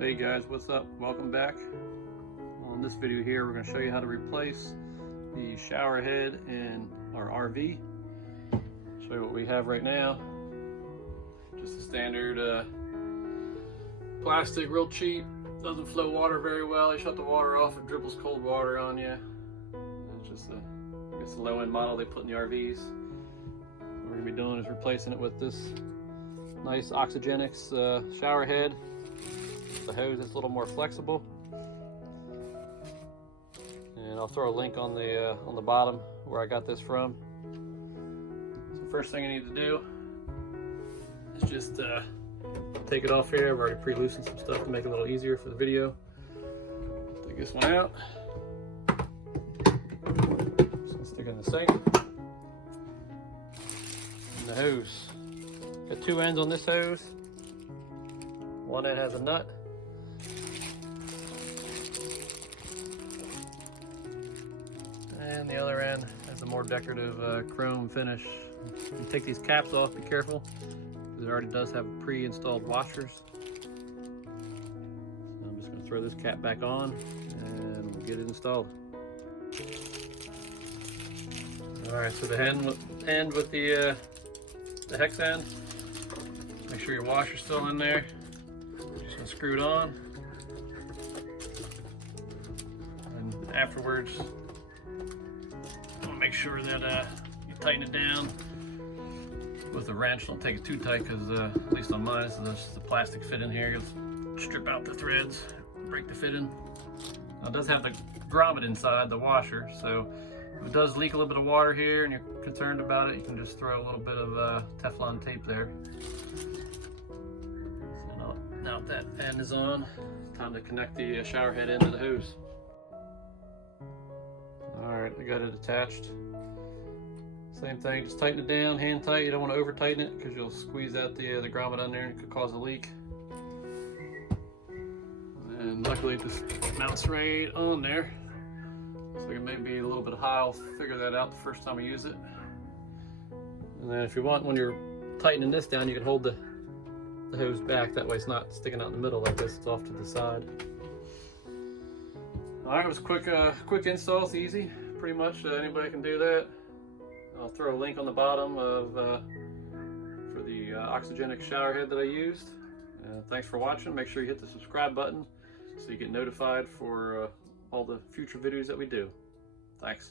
Hey guys, what's up? Welcome back. On this video here, we're going to show you how to replace the shower head in our RV. Show you what we have right now. Just a standard plastic, real cheap. Doesn't flow water very well. You shut the water off, it dribbles cold water on you. It's just I guess a low-end model they put in the RVs. What we're going to be doing is replacing it with this nice Oxygenix shower head. The hose is a little more flexible, and I'll throw a link on the bottom where I got this from. So first thing I need to do is just take it off here. I've already pre-loosened some stuff to make it a little easier for the video. Take this one out, just stick it in the sink. And the hose, got two ends on this hose. One end has a nut, and the other end has a more decorative chrome finish. You take these caps off, be careful, because it already does have pre-installed washers. So I'm just going to throw this cap back on and we'll get it installed. Alright, so the end with the hex end, make sure your washer's still in there. Just going to screw it on, and afterwards make sure that you tighten it down with a wrench. Don't take it too tight, because at least on mine, so there's the plastic fit in here. You'll strip out the threads, break the fitting. Now it does have the grommet inside the washer, so if it does leak a little bit of water here and you're concerned about it, you can just throw a little bit of Teflon tape there. So now that end is on, it's time to connect the shower head into the hose. Alright, I got it attached. Same thing, just tighten it down, hand tight. You don't want to over tighten it because you'll squeeze out the grommet on there and it could cause a leak. And luckily it just mounts right on there. So it may be a little bit high. I'll figure that out the first time I use it. And then if you want, when you're tightening this down, you can hold the hose back. That way it's not sticking out in the middle like this, it's off to the side. Alright, it was a quick install. It's easy. Pretty much anybody can do that. I'll throw a link on the bottom of for the Oxygenix shower head that I used. Thanks for watching. Make sure you hit the subscribe button so you get notified for all the future videos that we do. Thanks.